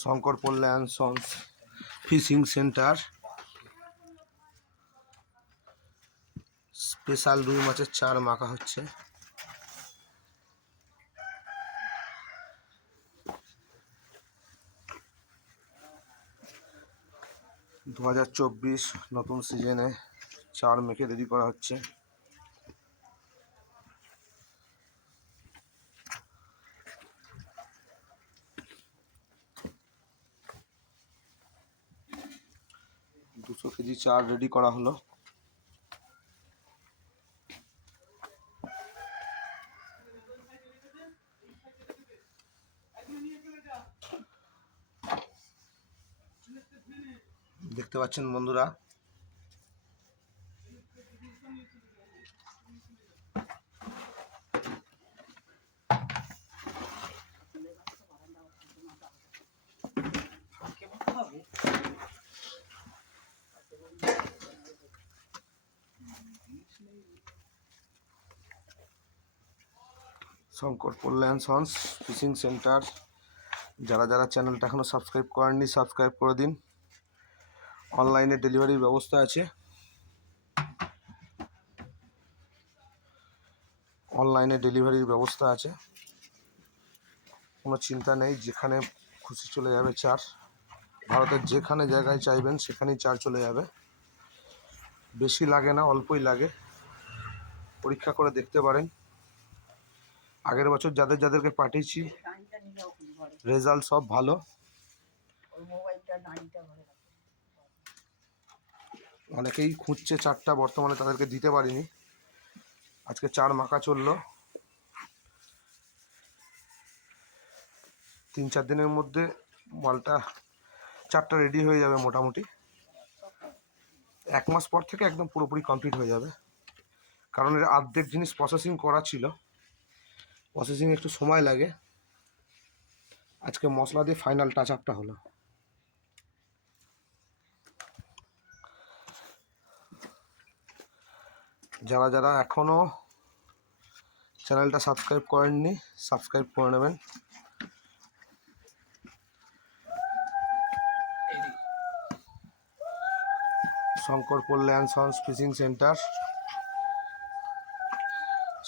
Shankar Palli and sons fishing centre. Special রুই মাছের চার মাখা হচ্ছে। দু 2024 নতুন সিজনে চার মেখে রেডি করা হচ্ছে। দুশো কেজি চার রেডি করা হলো। দেখতে পাচ্ছেন বন্ধুরা, Shankar Palli and sons fishing centre. যারা যারা চ্যানেলটা এখনও সাবস্ক্রাইব করেননি সাবস্ক্রাইব করে দিন। অনলাইনে ডেলিভারির ব্যবস্থা আছে। কোনো চিন্তা নেই, যেখানে খুশি চলে যাবে চার। ভারতের যেখানে জায়গায় চাইবেন সেখানেই চার চলে যাবে। বেশি লাগে না, অল্পই লাগে। পরীক্ষা করে দেখতে পারেন। আগের বছর যাদের যাদেরকে পাঠিয়েছি রেজাল্ট সব ভালো। অনেকেই খুঁজছে চারটা, বর্তমানে তাদেরকে দিতে পারিনি। আজকে চার মাখা চললো। 3-4 দিনের মধ্যে মালটা চারটা রেডি হয়ে যাবে মোটামুটি। 1 মাস পর থেকে একদম পুরোপুরি কমপ্লিট হয়ে যাবে। কারণ এর অর্ধেক জিনিস প্রসেসিং করা ছিল, প্রসেসিং একটু সময় লাগে। আজকে মশলা দিয়ে ফাইনাল টাচ আপটা হলো। যারা যারা এখনও চ্যানেলটা সাবস্ক্রাইব করেননি সাবস্ক্রাইব করে নেবেন। Shankar Palli and sons fishing centre.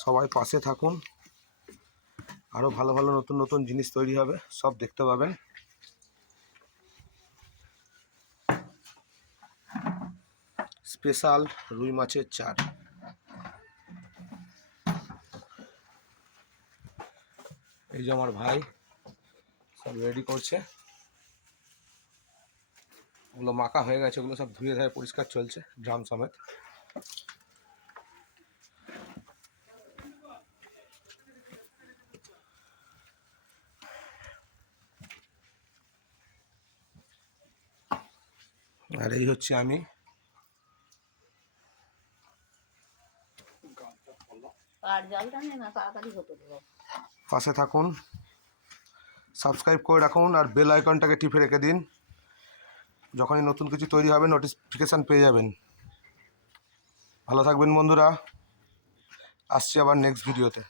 সবাই পাশে থাকুন, আরও ভালো ভালো নতুন নতুন জিনিস তৈরি হবে, সব দেখতে পাবেন। স্পেশাল রুই মাছের চার। এই যে আমার ভাই সব রেডি করছে। ওগুলো মাখা হয়ে গেছে, ওগুলো সব ধুয়ে ধুয়ে পরিষ্কার চলছে ড্রাম সমেত। আর এই হচ্ছে আমি। পাশে থাকুন, সাবস্ক্রাইব করে রাখুন আর বেল আইকনটাকে টিপে রেখে দিন। যখনই নতুন কিছু তৈরি হবে নোটিফিকেশান পেয়ে যাবেন। ভালো থাকবেন বন্ধুরা, আসছি আবার নেক্সট ভিডিওতে।